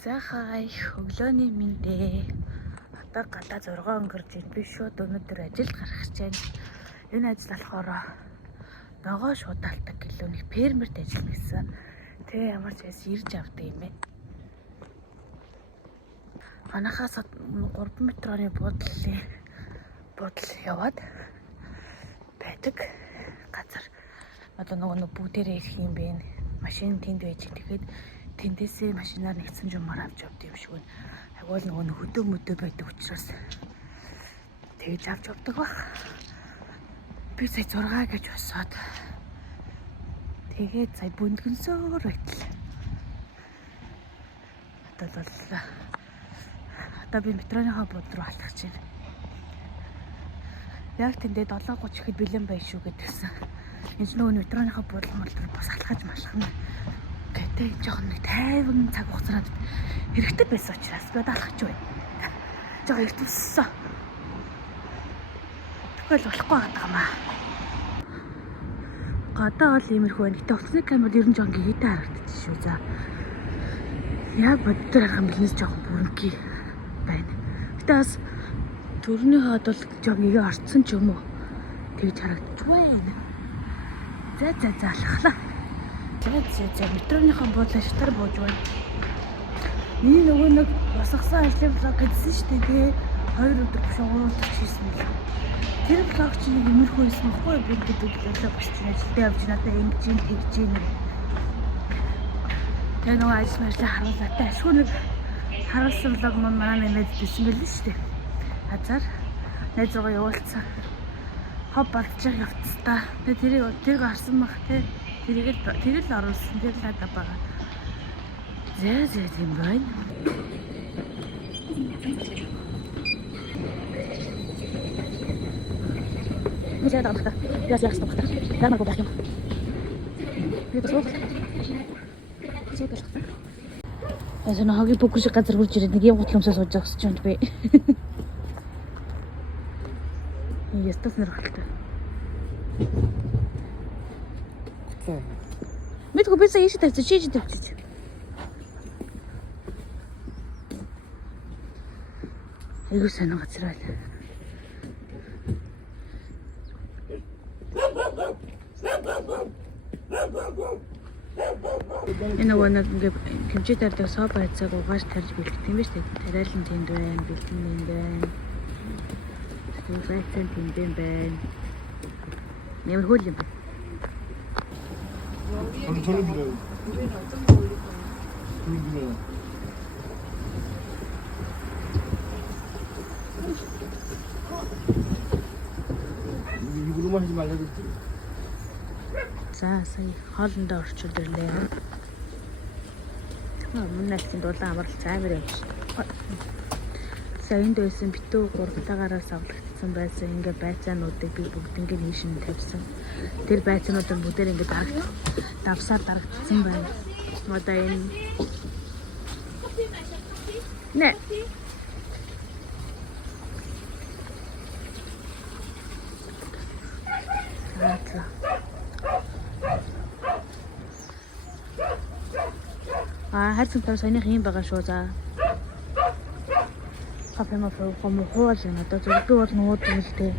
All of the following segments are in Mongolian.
Захай өглөөний мэндэ. Одоо гадаа 6 өнгөрч ийн би шууд өнөөдөр ажилд гарах гэж байна. Энэ ажил болохоор ногоо шуудаалдаг гэлөөний фермерт ажиллана гэсэн. Тэгээ ямар ч байсан ирж авдаг юм байна. Манайхаас 3 метрийн буудал яваад байдаг газар. Одоо нөгөө бүгдээрээ ирэх юм бэ. Машин тэнд байж тэгэхэд тэндээсээ машинаар нэгдсэн жумаар авч явдаг юм шиг байна. Агуул нөгөө хөдөө мөдөө байдаг учраас тэгж авч явдаг баг. Би сая 6 гэж босоод тэгээд сая бүндгэнсөөр байтал. Одоо би метроныхаа бууд руу алхаж байна. Яг тэндээ 7:30 ихэд бэлэн байх шүү гэдгсэн. Энд нөгөө метроныхаа буудлын мөр бас алхаж малхна. Гэтэ жоохон нэг тайван цаг хугацаанд хэрэгтэй байсан учраас би алхаж байна. Жоо иртүүлсэн. Тэгвэл болохгүй байгаа юм аа. Гадаа бол иймэрхүү байна. Гэтэ утасны камерад ер нь жоохон гэгтэй харагдчих шүү. За. Яг боддоор харах юм бэлнээс жоохон бүрэнхий байна. Гэтэ бас төрөнийхөө бол жоохон игээ орцсон ч юм уу. Тэгж харагдчих байна. За алхалаа. За метроныхаа буудлаа шатар бууж байна. Миний нөгөө нэг босгосон ажлын блог гэсэн шүү дээ. 2 өдөр биш 3 өдөр хийсэн юм. Тэр блог чинь нэг юмрхүү байсан байхгүй юу? Би гэдэг бас чинь ажилдаа явж надад ингэж тэгж юм. Тэгээ нөгөө ажлаа харуулаатай ашгүй нэг харуулсан блог манай нэмээд дийсэн байл шүү дээ. Хазар найз руугаа явуулсан. Хоб болчих явцтай. Тэгээ тэрийг харсан мах те. Тэрийг л оруулсан. Тэр л надад байгаа. За тийм байна. Мужид авах. Яс авах. Ямар гоо байх юм. Би бас авах. Чиг болох. Эсэний хогийн бүкүш газар хурж ирээд нэг юм гутламсаа сууж байгаа гэж байна би. Ястас нэрхэлтэй. Мэдгүй би сая ийшээ тавьчих, чийж тавьчих. Айгуу сонин газар байл. Энэ нэг кимчи тарьдаг сопа хайцааг угааж тарьж бэлдэх юм ба шүү дээ. Тариалан тэнд байна, бэлтэн тэнд байна. Фэйсэн тэнд байна. Нэмэр хөл юм ба. 저는 빌어요. 빌어요. 이거로만 하지 말라고 그랬지. За сая хоолндоо орчууд ирлээ. Мөнэсийн дулаан амарлц амар явж. Сая энд байсан битүү гуртагаараа савлагдсан байсан ингээ байцаануудыг би бүгд ингээ нийшин тавьсан. Тэр байцаануудыг бүгдээр ингээ давсаар дарагдсан байна. Одоо энэ нэ хайрцаг тав саяных юм байгаа шүү за. Кафема фэм хоол энэ одоо зөвдөө бол нууд үлдээ.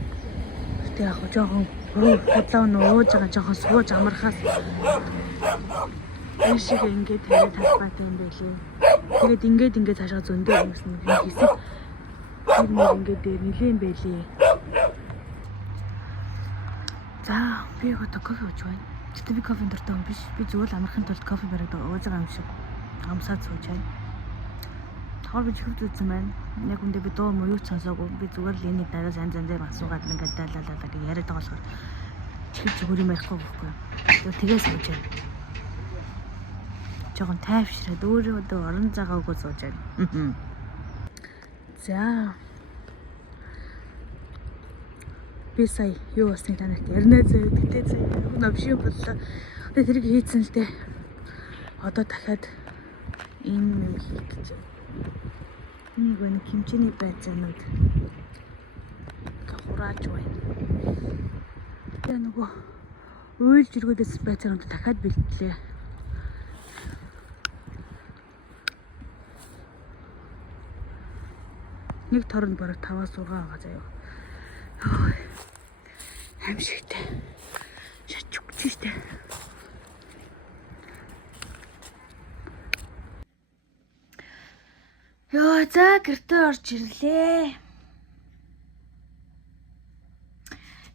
Гэтэ яг жоохон худлаа нууж байгаа жоохон сууж амархаас энэ шиг ингээд тавиад талбайтай юм байлээ. Тэгээд ингээд цаашаа зөндөө юмсан хийсэн. Тэр ингээд дээр нилээн байлээ. За би одоо кофе ууж байна. Гэтэ би кофе дуртай юм биш. Би зөвхөн амархын тулд кофе бариад ууж байгаа юм шиг. Амсаад сууж байна. Хор би чихвд үзсэн байна. Яг үндэ би дуу муу юу ч сонсоогүй. Би зүгээр л энийг дараас янз янзаар асуугаад ингээд дайлалаа гэж яриад байгаа болохоор чихвд зүгээр юм ярихгүй байхгүй. Тэгээс сууж байна. Жогон тайвшраад өөрөө орон цагаагүй сууж байна. За. Би сая юу басныг танарт ярина зөө. Гэтэ сая навшиг боллоо. Тэгээ тэрийг хийцэн л дээ. Одоо дахиад ийм юм хийх гэж байна. Нэг кимчиний байцаанууд хурааж байна. Тэгээ нөгөө уйлж иргүүдээс байцаанууд дахиад бэлтлээ. Нэг торон бараг 5-6 байгаа заяа. Ой. Хамшигтай. Шачгч штэ. Ёо за гэртээ орж ирлээ.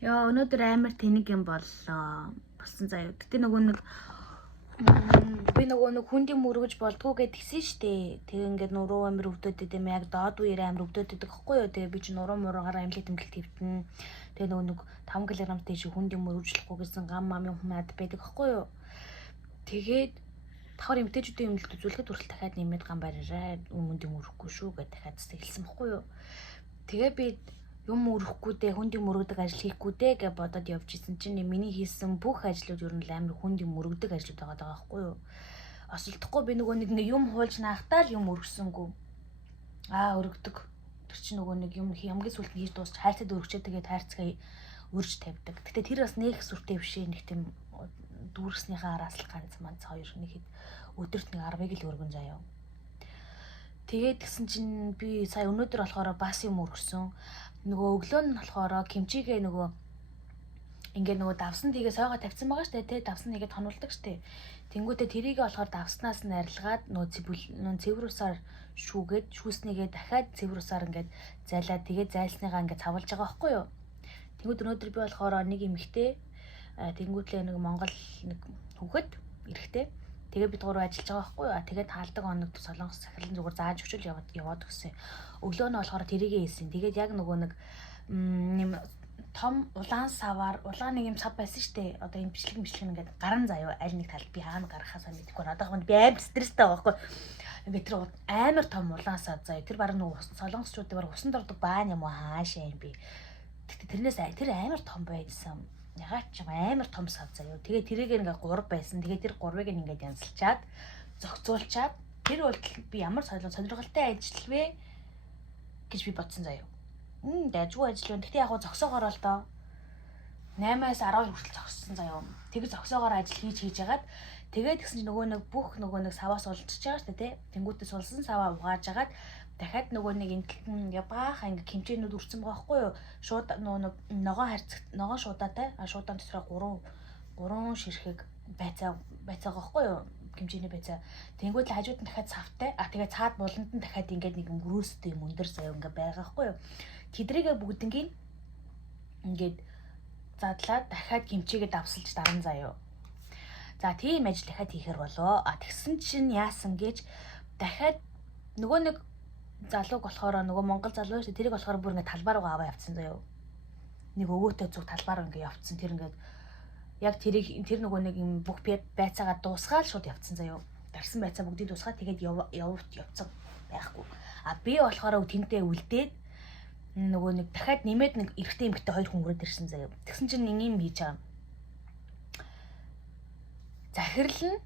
Ёо өнөөдөр амар тэнэг юм боллоо. Болсон заяа. Гэтэ нөгөө нэг би нөгөө нэг хүндийн мөргөж болдгоо гэд гисэн штэ. Тэгээ ингээд нуруу амир өвдөд идэм яг доод үеэр амир өвдөд идэг хэвгүй юу. Тэгээ би ч нуруу муруугаар амьлет төвтөн. Тэгээ нөгөө нэг 5 кг тийш хүндийн мөргөжлөхгүй гэсэн гам мам юм хумаад байдаг хэвгүй юу. Тэгээд давхар эмгтээчүүдийн эмнэлт үзүүлэхэд хүртэл дахиад нэмээд гам бариараа хүндийн мөрөхгүй шүү гэд дахиад хэлсэн хэвгүй юу. Тэгээ би юм өрөхгүй дээ, хүндийн мөрөгдөг ажил хийхгүй дээ гэж бодоод явж исэн чинь миний хийсэн бүх ажлууд ер нь амар хүндийн мөрөгдөг ажлууд байгаа байхгүй юу. Осолдохгүй би нөгөө нэг юм хуулж наахтаа л юм өргсөнгүү. Өргөдөг. Тэр чинь нөгөө нэг юм хамгийн сүлд нь хийж дуусч хайрцаг өргөчөө тэгээд хайрцгаа өрж тавьдаг. Гэтэ тэр бас нэг сүртэй биш нэг тийм дүүрснийхээ араас л ганц манц хоёр нэг хэд өдөрт нэг 10-ыг л өргөн заяа. Тэгээд гисэн чинь би сая өнөөдөр болохоор бас юм өргөсөн. Нөгөө өглөө нь болохоор кимчигээ нөгөө ингээд нөгөө давсан тийгээ сойгоо тавьсан байгаа штэ тий давсан нэгээд хонуулдаг штэ. Тэнгүүтээ тэрийгээ болохоор давснаас нь арилгаад нөгөө цэврүүсаар шүүгээд шүүснийгээ дахиад цэврүүсаар ингээд зайлаад тэгээ зайлсныгаа ингээд цавлж байгаа байхгүй юу. Тэнгүүд өнөөдөр би болохоор нэг эмэгтэй тэнгүүтлээ нэг Монгол нэг хүүхэд эрэхтэй тэгээ бид гурав ажиллаж байгаа байхгүй юу. Тэгээд хаалдаг хоног солонгос сахилан зүгээр зааж өчөл яваад өгсөн. Өглөө нь болохоор тэрийгээ хийсэн. Тэгээд яг нөгөө нэг юм том улаан саваар улаан нэг юм сав байсан штэ. Одоо энэ бичлэг ингээд гаран заяа аль нэг талд би хаана гарахаасаа мэдэхгүй. Одоохонд би амар стресстэй байгаа байхгүй. Ингээд тэр амар том улаан сав заяа. Тэр баг нөгөө солонгосчуудын баг усанд ордог баан юм уу хаашаа юм би. Тэгтээ тэрнээс тэр амар том байсан. Ягаад ч амар том сав заяа. Тэгээ тэрийг ингээ 3 байсан. Тэгээ тэр 3-ыг ингээд янзлчаад зохицуулчаад тэр бол би ямар сонирхолтой ажил вэ гэж би бодсон заяа. Дайжгүй ажил байна. Гэтэ яг гоо зогсоогоор л доо 8-аас 10 хүртэл зогссон заяа. Тэгээ зогсоогоор ажил хийж ягаад тэгээд гэсэн чинь нөгөө нэг саваас улжиж байгаа шүү дээ. Тэнгүүтээ сулсан саваа угааж агаад дахиад нөгөө нэг энэ ябааха ингээ кимчэнүүд үрцэн байгаа байхгүй юу? Шууд нөгөө ногоон шуудаатай шуудаан дотроо 3 ширхэг байцаа байхгүй юу? Кимчэний байцаа. Тэнгүүд л хажууд нь дахиад савтай. Тэгээ цаад буланд нь дахиад ингээд нэг мөрөөстэй юм өндөр заяа ингээ байгаа байхгүй юу? Тэдрийгээ бүгднийг ингээд задлаад дахиад кимчигээ давсалж даран заяа. За тийм ажил дахиад хийхэр болоо. Тэгсэн чинь яасан гэж дахиад нөгөө нэг залууг болохоор нөгөө монгол залуу шүү. Тэрийг болохоор бүр ингээ талбаар руу аваа явцсан заяа. Нэг өвөөтэй зүг талбаар ингээ явцсан. Тэр ингээд яг тэр нөгөө нэг юм бүх байцаагаа дуусгаад шууд явцсан заяа. Дарсан байцаа бүгдийг дуусгаад тэгээд явцсан байхгүй. Би болохоор тэнтэй үлдээд нөгөө нэг дахиад нэмээд нэг эрэгтэй эмэгтэй 2 хүн өрөөд ирсэн заяа. Тэгсэн чинь нэг юм хийж байгаа. Захирлал нь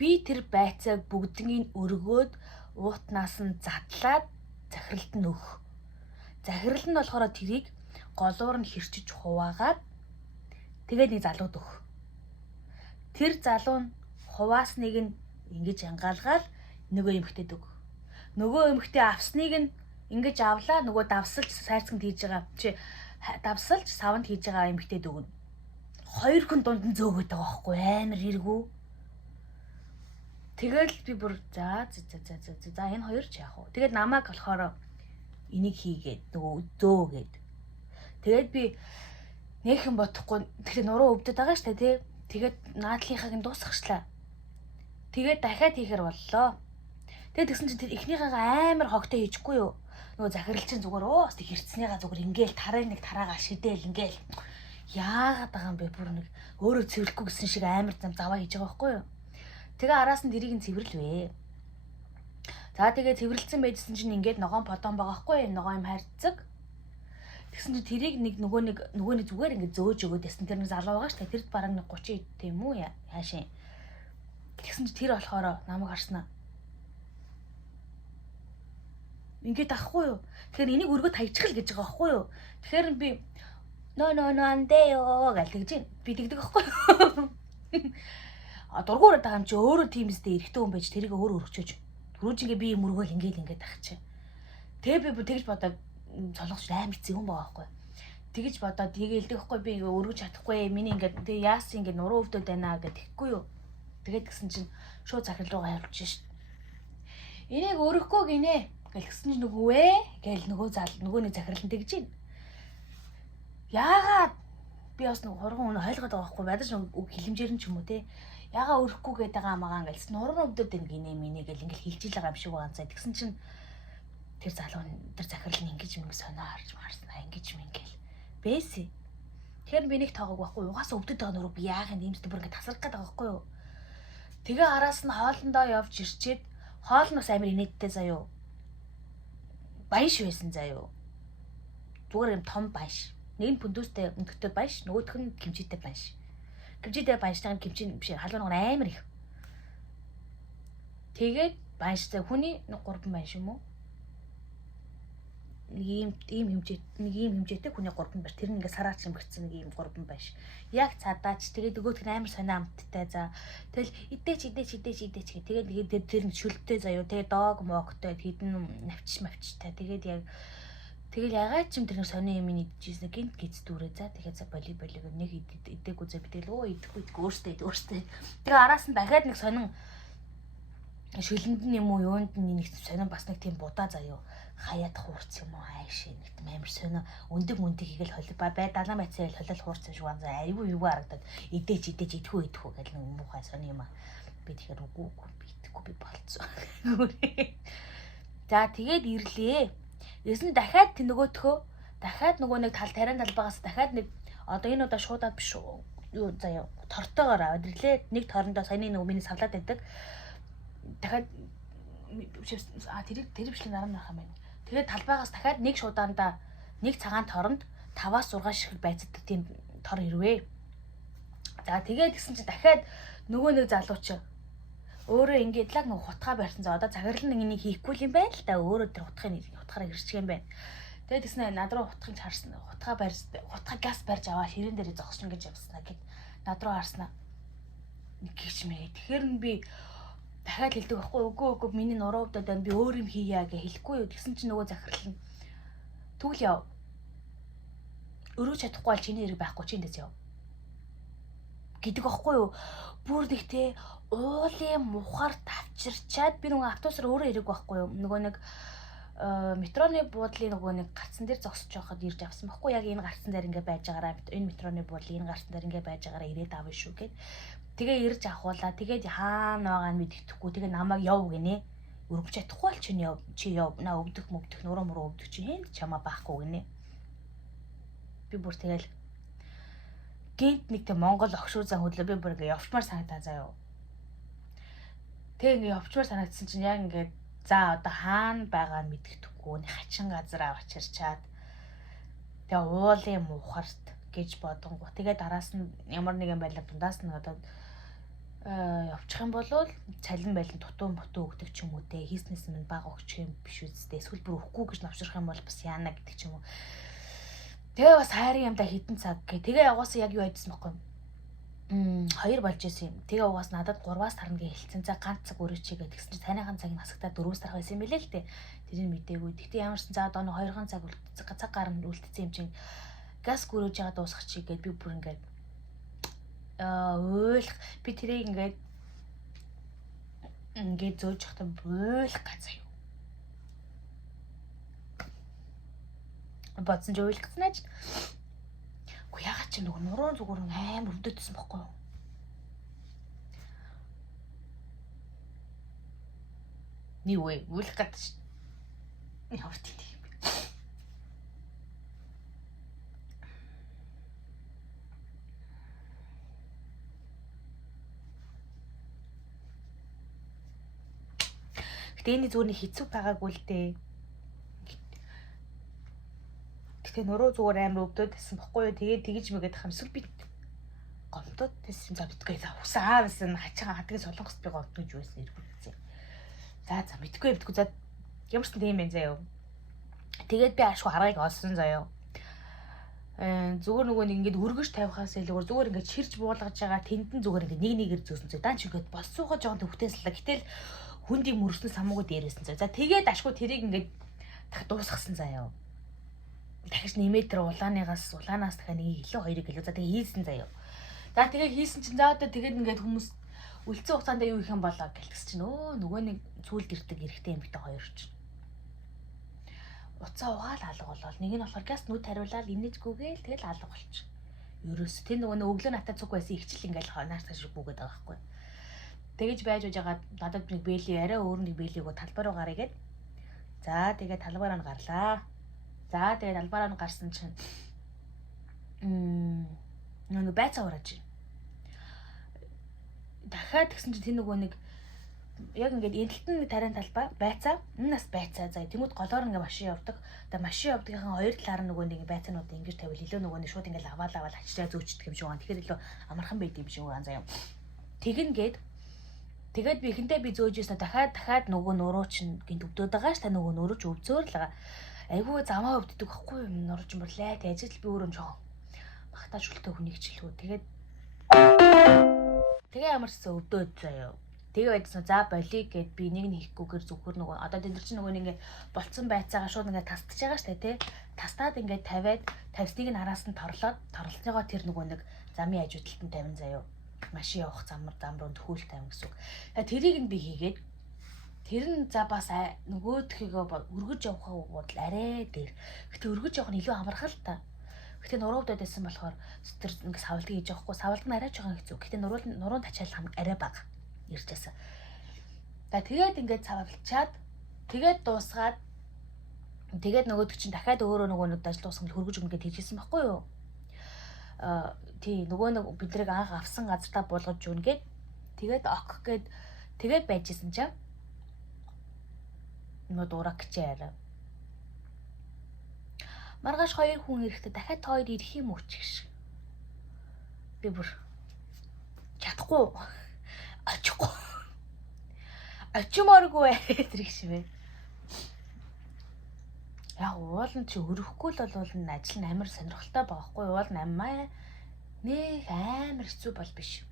би тэр байцааг бүгднийг өргөөд уутнаас нь задлаад захиралд нь өгөх. Захирал нь болохоор тэрийг голуур нь хэрчиж хуваагаад тэгээд нэг залууд өгөх. Тэр залуу нь хуваасныг нь ингэж янгаалгаал нөгөө эмэгтэйд өгөх. Нөгөө эмэгтэй авсныг нь ингэж авлаа нөгөө давсалж сайрцганд хийж байгаа чи давсалж савнд хийж байгаа эмэгтэйд өгнө. 2 хүн дунд нь зөөгөөд байгаа байхгүй амар эргүү. Тэгэл би бүр за энэ хоёр ч яах вэ? Тэгээд намайг болохоор энийг хийгээд нөгөө зөөгээд. Тэгээд би нээхэн бодохгүй тэгэхээр нуруу өвдөд байгаа штэ тий. Тэгээд наадлынхааг нь дуусгачлаа. Тэгээд дахиад хийхэр боллоо. Тэгээд тэгсэн чинь тэр эхнийхээ амар хогтой хийчихгүй юу? Нөгөө захирал чинь зүгээр бас хэрцснийгаа зүгээр ингээл тарыг нэг тараагаа шидээл ингээл яагаад байгаа юм бэ бүр нэг өөрөө цэвэрлэхгүй гэсэн шиг амар зам заваа хийж байгаа байхгүй юу? Тэгээ араас нь тэрийг нь цэвэрлвэ. За тэгээ цэвэрлсэн байжсэн чинь ингээд ногоон подон байгаа байхгүй юу? Ногоон юм хайрцаг. Тэгсэн чинь тэрийг нөгөө нэг зүгээр ингээд зөөж өгөөд ясна тэр нэг залуу байгаа шүү дээ. Тэр бараг нэг 30 тийм үү яашин. Тэгсэн чинь тэр болохоор намайг харснаа. Ингээд ахгүй юу? Тэгэхээр энийг өргөд хайчих л гэж байгаа байхгүй юу? Тэгэхээр би no андеё гэж тэгж би тэгдэг байхгүй юу? Дургуураад байгаа юм чи өөрөө тийм үстэй эрэхтэй хүн байж тэрийг өөрөө өргөчөөж. Түрүүж ингээ би мөргөөл ингээд ахчих. Тэгээ би тэгж бодоод солонгоч амар хэцүү хүн байгаа байхгүй. Тэгж бодоод тэгэлдэг байхгүй би ингээ өргөж чадахгүй миний ингээ тэгээ яасан ингээ нуруу өвдөд байна гэдэг тэгэхгүй юу. Тэгээд гисэн чинь шууд захирал руугаа явуулчих шít. Энийг өрөхгүй гинэ гэлсэн чинь нөгөө ээ гээл нөгөөний захирал нь тэгж байна. Яагаад би бас нэг хурган өнө хойлгоод байгаа байхгүй ядаж нэг хилэмжээр нь ч юм уу те. Яагаад өрөхгүй гээд байгаа магаан гэлсэн нуруу өвдөд байна гинэ миний гэл ингээл хилжиж байгаа юм шиг байгаа цаа. Тэгсэн чинь тэр залуу тэр захирал нь ингэж мөнгө сонио харж марснаа ингэж мингээл бэсэ. Тэр би нэг тоогог байхгүй угаасаа өвдөд байгаа нуруу би яах юм дэмждэг бүр ингээд тасрах гээд байгаа байхгүй юу. Тэгээ араас нь хоолндоо явж ирчээд хоол нь бас амар инээдтэй заяо. Баяш байсан заяо. Зүгээр юм том баяш. Нэг нь пүндүүстэй өндөгтэй баяш, нөгөөх нь кимчитэй баяш. Кимчитэй баяштайг кимчи биш халуун амар их. Тэгээд баяштай хүний 3 баяш юм уу? Нэг ийм хэмжээтэй хүний 3 баяш. Тэр нь ингээ сараач юм бэрцэн нэг ийм 3 баяш. Яг цадаач тэгээд нөгөөх нь амар сонио амттай за. Тэгэл идээч гэх. Тэгээд тэр нь шүлттэй заяо. Тэгээд дог могтой хідэн навчтай. Тэгэл ягаад ч юм тэр сонио юм идчихсэн гинт гиз дүүрээ за. Тэгээд за болиг нэг идээгүй за битэл идэхгүй өөртөө. Тэгээ араас нь дахиад нэг сонин шүлэнд нь юм уу юунд нэг сонин бас нэг тийм будаа заяо. Хаяад хуурц юм уу хайш нэг тийм амар сонио өндөг хийгээл холбоо бай далайн байцаа холол хуурц шиг байна. За айгүй юу харагдаад идээч идэхгүй гэл нэг муухай сонио юм аа. Би тэгэхээр үгүй би болцсон. За тэгээд ирлээ. Ерсэн дахиад нөгөө нэг тариан талбаагаас дахиад нэг одоо энэ удаа шуудаад биш юу заяа тортойгоор аваад ирлээ. Нэг торондоо саяны нөгөө миний савлаад байдаг. Дахиад тэр бичлэг дараа нь авах юм байна. Тэгээд талбаагаас дахиад нэг шуудаанда нэг цагаан торонд 5-6 шиг байцдаг тийм тор ирвэ. За тэгээд гисэн чи дахиад нөгөө нэг залууч өөрөө ингээд лаг нэг хутгаа барьсан за одоо захирал нь энийг хийхгүй юм байна л да. Өөрөө тэр хутгаараа ирчих юм байна. Тэгээд тэснэ над руу хутгыг харсан. Хутгаа газ барьж аваа ширээн дээр зогсож ингэж явснаа гэд над руу харснаа. Нэг гिच мэ. Тэгэхээр нь би дахиад хэлдэг байхгүй үгүй миний нуруу өвдөд байна би өөр юм хийя гэж хэлэхгүй юу. Тэгсэн чинь нөгөө захирал нь тэгвэл яв. Өрөөж чадахгүй бол чиний хэрэг байхгүй чи эндээс яв. Гэдэг байхгүй юу. Бүр нэг те уулын мухаар тавчирчаад би нөгөө автобусаар өөрөө ирэх байхгүй юу. Нөгөө нэг метроны буудлын нөгөө нэг гарцсан дээр зогсож байхад ирж авсан байхгүй яг энэ гарцсан дээр ингээ байж байгаараа энэ метроны буудлын энэ гарцсан дээр ингээ байж байгаараа ирээд авна шүү гэд. Тэгээ ирж авахуулаа. Тэгээд хаана байгаа нь мэддэхгүй. Тэгээ намайг яв гинэ. Өргөж чадахгүй бол чи яв. Наа өвдөх нуруу мөрөө өвдөх чи хэнд чамаа баахгүй гинэ. Би бүр тэгэл гинт нэг тэ Монгол огшуу зан хөдлөө би бүр ингээ явчмаар санагдаа заяа. Тэг ингээ явчмаар санагдсан чинь яг ингээ за одоо хаана байгаа нь мэддэхгүй. Хачин газар авчирчаад тэгээ уулын мухарт гэж бодонгу. Тэгээд араас нь ямар нэгэн байдлаар дундаас нь одоо явчих юм бол цалин байлын дутуу өгдөг ч юм уу те хийснээс минь баг өгчих юм биш үсттэй эсвэл бүр өгөхгүй гэж навшрах юм бол бас яана гэдэг ч юм уу. Тэгээ бас хайрын юмдаа хитэн цаг гэ. Тэгээ яваасаа яг юу байдсан бэхгүй. 2 болж исэн юм. Тэгээ угаас надад 3-аас тарна гэж хэлсэн. За ганц цаг өрөөчээ гэсэн чинь цайныхан цаг нь хасагтаа 4-өөс тарах байсан юм билээ л те. Тэрийг мэдээгүй. Тэгтээ ямарсан за одоо 2 цаг гарна үлдсэн юм чинь газ гөрөөж байгаа дуусах чиг гээд би бүр ингээд уйлах би тэрийг ингээд зөөж явахдаа уйлах газар юу. Бацсан ч уйлах гэсэн аж. Уу ягаад чи нөгөө нуруу зүгээр амар өвдөдсөн бохгүй юу? Нивэ уйлах гэж явт тийм. Тэний зүгээр нэг хэцүү байгаагүй л дээ. Гэтэ нуруу зүгээр амар өвдөд байсан бохгүй юу? Тэгээд тэгэж мэгээд хамсаг би гомдод байсан за битгүй за усаа байсан хачаа хатгийг солонгост би гомдож байсан иргүүлсэн. За мэдгүй за ямарсан тийм юм заяа. Тэгээд би ашгүй харгыг олсон заяа. Зүгээр нөгөө нэг ингэж өргөж тавихаас илүү зүгээр ингэж ширж буулгаж байгаа тэндэн зүгээр ингэ нэгээр зөөсөн зөө. Дан ч ингэж болсуугаа жоохон төвхтээслээ. Гэтэл хүндийг мөрснө самуугүй дээрээсэн зөө. За тэгээд ашгүй тэрийг ингэж дахиад дуусгасан заяа. Дахиж нэмээд тэр улаанаас дахиад нэг илүү 2 кг за тэгээ хийсэн заяа. За тэгээ хийсэн чинь за одоо тэгээд ингээд хүмүүс үлцэн хугацаанд юу их юм болоо гэлтгс чинь нөгөө нэг цүүлд ирдэг эрэгтэй эмэгтэй хоёр чинь. Уцаа угаал алга болол нэг нь болохоор газ нүд хариулаад инээжгүйгээл тэгэл алга болчих. Ерөөс тэр нөгөө өглөө натаа цуг байсан ихчил ингээл нааш тааш бүгээд байгаа байхгүй. Тэгэж байж байгаад надад нэг бэйли арай өөр нэг бэйлигөө талбай руу гарыг гээд за тэгээ талбайраа нь гарлаа. За тэгээ талбайраа нь гарсан чинь нөгөө байцаа ураач. Дахиад тэгсэн чинь тэр нөгөө нэг яг ингээд эдэлтэн тариан талбай байцаа энэ нас байцаа за тэмүүт голоор ингээ машин явдаг. Тэгээ машин явдгийнхаа хоёр талаар нөгөө нэг байцаанууд ингэж тавил илүү нөгөө нэг шууд ингээл аваад ачраа зөөчдөг юм шиг байна. Тэгэхээр илүү амархан байд юм шиг байна заяа. Тэгэнггээд тэгээд би ихэнтэй би зөөжсэн дахиад нөгөө нуруу чинь гинт өвдөд байгаа ш та нөгөө нуруу ч өвзөөр л байгаа. Айгүй замаа өвддөг байхгүй юм нуруу чинь бүрлээ. Тэгээд ажил би өөрөө жоохон багтааж үлтэй хүнийг члгүй. Тэгээ ямарчсан өвдөөд заяа. Тэгээ байдсан за болиг гэд би нэг хийхгүйгээр зөвхөр нөгөө одоо тэд нар чинь нөгөө ингээ болцсон байцаагаа шууд ингээ тасдаж байгаа штэ тий. Тастаад ингээ тавиад тавьсныг нь араас нь торлолцоогоо тэр нөгөө нэг замын ажиудлалтанд тавин заяа. Машин явах зам руу төхөөл тавин гэсэн үг. Тэрийг нь би хийгээд тэр нь за бас нөгөөдхийгөө өргөж явахаа бодол арай дээр. Гэтэ өргөж явах нь илүү амархан л та. Гэтэ нуруудад байсан болохоор тэр ингээ савлдаг хийж явахгүй. Савлдаг нь арай жоохон хэцүү. Гэтэ нуруунд тачаал арай бага иржсэн. Тэгээд ингээд цавлчаад тэгээд дуусгаад тэгээд нөгөөдөг чинь дахиад өөрөө нөгөө нэг ажил дуусгах хөргөж өгнө гэдээ хэлжсэн байхгүй юу? Тий нөгөө нэг биднийг анх авсан газартаа буулгаж өгнө гэд тэгээд ок гэд тэгээд байжсэн чинь нөгөө дурагчээ арай. Маргааш 2 хүн ирэхдээ дахиад 2 ирэх юм уу ч гэж. Би бүр чадахгүй. Очимооргүй тэрэг шивэ. Яг уул нь чи өрөхгүй л бол ажил нь амар сонирхолтой байхгүй уул нь аммаа нэг амар хэцүү бол биш.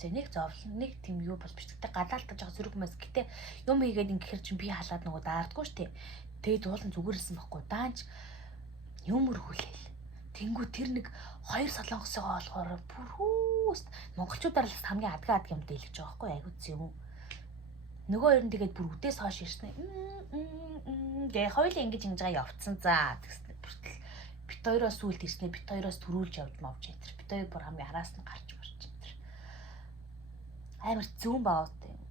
Тэг нэг зовлон нэг тийм юу бол биш. Гэтэ гадаалтаж байгаа зэрэг хүмүүс гэтэ юм хийгээд ингэхэр чинь би халаад нөгөө даардгүй штэ. Тэгээд уул нь зүгээрсэн байхгүй даанч юм өргүүлээл. Тэнгүү тэр нэг 2 солонгосоо болохоор бүрхүүст монголчуудаар л хамгийн адгаа юм дэлгэж байгаа байхгүй айгуу зү юм. Нөгөө хоёр нь тэгээд бүр үдээс хойш ирсэн. Гэ хоёулаа ингэж байгаа явцсан за тэгснэ бүртэл бит хоёроос сүлд ирснэ бит хоёроос төрүүлж явж мавж энэ. Бит хоёр бүр хамгийн араас нь гарч марч энэ. Амар зүүн баавт юм.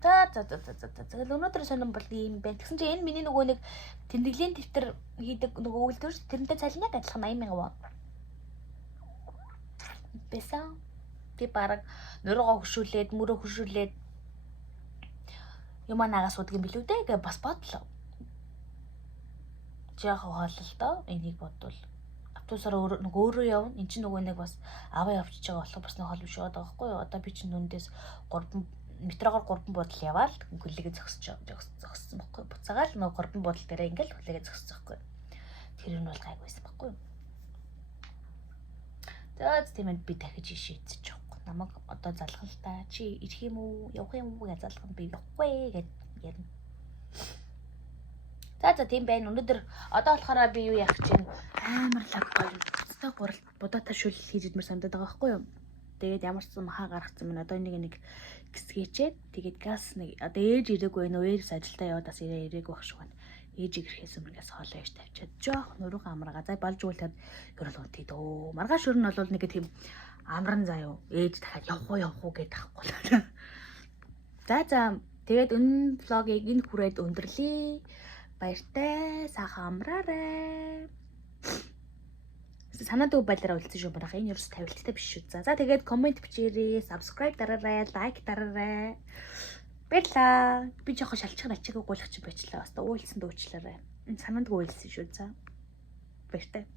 За өнөөдөр сонирн бол ийм байна. Тэгсэн чинь энэ миний нөгөө нэг тэмдэглэлийн дэвтэр хийдэг нөгөө үйлдвэр тэрнтэй цалиныг адилхан 80,000 вон. Бэсэн би бараг нуруугаа хөшүүлээд мөрөө хөшүүлээд юм анаагаас уддаг юм билүү дээ гэж бас бодлоо. Жаахан хоол л доо энийг бодвол автобусаар өөрөө явна. Энд чинь нөгөө нэг бас аваа явчихж байгаа болох бас нэг хол биш байгаа байхгүй юу? Одоо би чинь нүндээс 3 метрогоор 3 буудал яваал хүлээгээ зогссон байхгүй юу? Буцаагаал нөгөө 3 буудал дээрээ ингээл хүлээгээ зогссон байхгүй юу? Тэр нь бол гайгүйсэн байхгүй юу? За тийм би дахиж шийдчих жоохгүй. Намайг одоо залгах л та. Чи ирэх юм уу? Явах юм уу гэж залгах би явахгүй гэж ярина. За тийм байна. Өнөөдөр одоо болохоор би юу яах чинь амар лаг гоё. Өстой гурал будаатай шүл хийж идмэр сандаад байгаа байхгүй юу? Тэгээд ямар ч юм хаа гаргацсан мэн одоо нэг гисгээчээд тэгээд газ нэг одоо ээж ирээгүй нөө ээж ажилдаа яваад бас ирээгүй байх шиг байна. Ээж ирэхээс өмнөөс хоолоо ээж тавьчаад жоох нуруухан амрага за болж уулаад ерөөл унтий дөө. Маргааш өрн нь бол нэг тийм амран заяа ээж дахиад явах уу гэдэг тахгүй. За тэгээд энэ влогийг энэ хүрээд өндөрлөе. Баяртай сайхан амраарай. Санаадаг байлаараа үлдсэн шүү барах. Энэ ерөөс тавилттай биш шүү. За тэгээд комент бичээрэй, subscribe дараарай, лайк дараарай. Баярлаа. Би жоохон шалчгаар ачааг гуйлах чинь байчлаа. Бас уйлсан дуучлаарай. Энэ санаадаг уйлсан шүү. За. Баяртай.